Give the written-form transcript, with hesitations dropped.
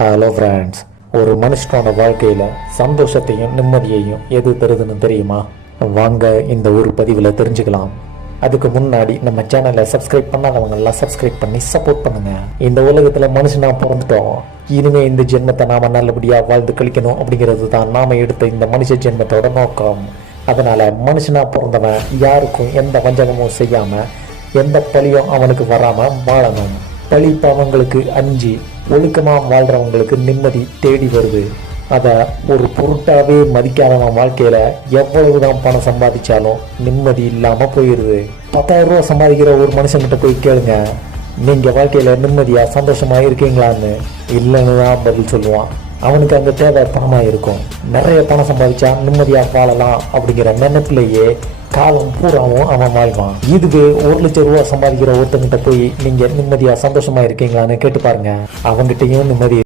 Hello friends, ஒரு மனுஷனோட வாழ்க்கையில் சந்தோஷத்தையும் நிம்மதியையும் எது தருதுன்னு தெரியுமா? வாங்க இந்த ஒரு பதிவில் தெரிஞ்சுக்கலாம். அதுக்கு முன்னாடி நம்ம சேனலை சப்ஸ்கிரைப் பண்ணாதவங்கெல்லாம் சப்ஸ்கிரைப் பண்ணி சப்போர்ட் பண்ணுங்க. இந்த உலகத்தில் மனுஷனா பிறந்துட்டோம். இனிமே இந்த ஜென்மத்தை நாம நல்லபடியாக வாழ்ந்து கழிக்கணும் அப்படிங்கிறது தான் நாம எடுத்த இந்த மனுஷ ஜென்மத்தோட நோக்கம். அதனால மனுஷனா பிறந்தவன் யாருக்கும் எந்த வஞ்சகமும் செய்யாம எந்த பழியும் அவனுக்கு வராம வாழணும். பழி பாவங்களுக்கு அஞ்சு ஒழுக்கமாக வாழ்கிறவங்களுக்கு நிம்மதி தேடி வருது. அதை ஒரு பொருட்டாவே மதிக்காதவன் வாழ்க்கையில் எவ்வளவுதான் பணம் சம்பாதிச்சாலும் நிம்மதி இல்லாமல் போயிடுது. 10,000 ரூபா சம்பாதிக்கிற ஒரு மனுஷன்கிட்ட போய் கேளுங்க, நீங்கள் வாழ்க்கையில் நிம்மதியாக சந்தோஷமாக இருக்கீங்களான்னு. இல்லைன்னு தான் பதில் சொல்லுவான். அவனுக்கு அந்த தேவை பணமாக இருக்கும். நிறைய பணம் சம்பாதிச்சா நிம்மதியாக வாழலாம் அப்படிங்கிற நினைப்பிலேயே காலம் பூராவும் அவன் வாழ்வான். இதுவே 1,00,000 ரூபா சம்பாதிக்கிற ஒருத்தங்கிட்ட போய் நீங்கள் நிம்மதியாக சந்தோஷமாக இருக்கீங்களான்னு கேட்டு பாருங்க, அவங்ககிட்டையும் நிம்மதி